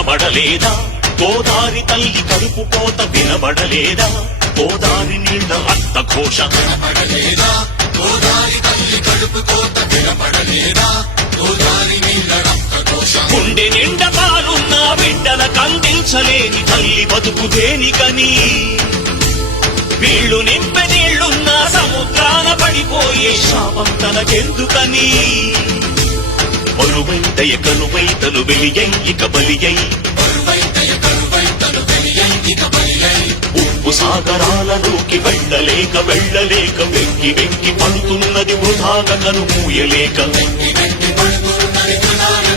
నిలబడలేదా? గోదారి తల్లి కడుపు కోత వినబడలేదా? గోదారి నీళ్ల రక్త ఘోష వినబడలేదా? గోదారి తల్లి కడుపు కోత వినబడలేదా? గోదారి నీళ్ల రక్త ఘోష. గుండె నిండా పాలున్న బిడ్డల కందించలేని తల్లి బతుకు దేనికని? వీళ్ళు నింపె నీళ్లున్న సముద్రాన పడిపోయే శాపం తనకెందుకని? బరువైతయ కనువైతలు వెలియై ఇక బలియై, బరువైతయ కరువైతలు వెలియై ఇక బలియై. ఉప్పు సాగరాలలోకి వెళ్ళలేక వెళ్ళలేక వెక్కి వెక్కి పడుతున్నది వృధాగా కను మూయలేక. వెక్కి వెక్కి పడుతున్నది కనాల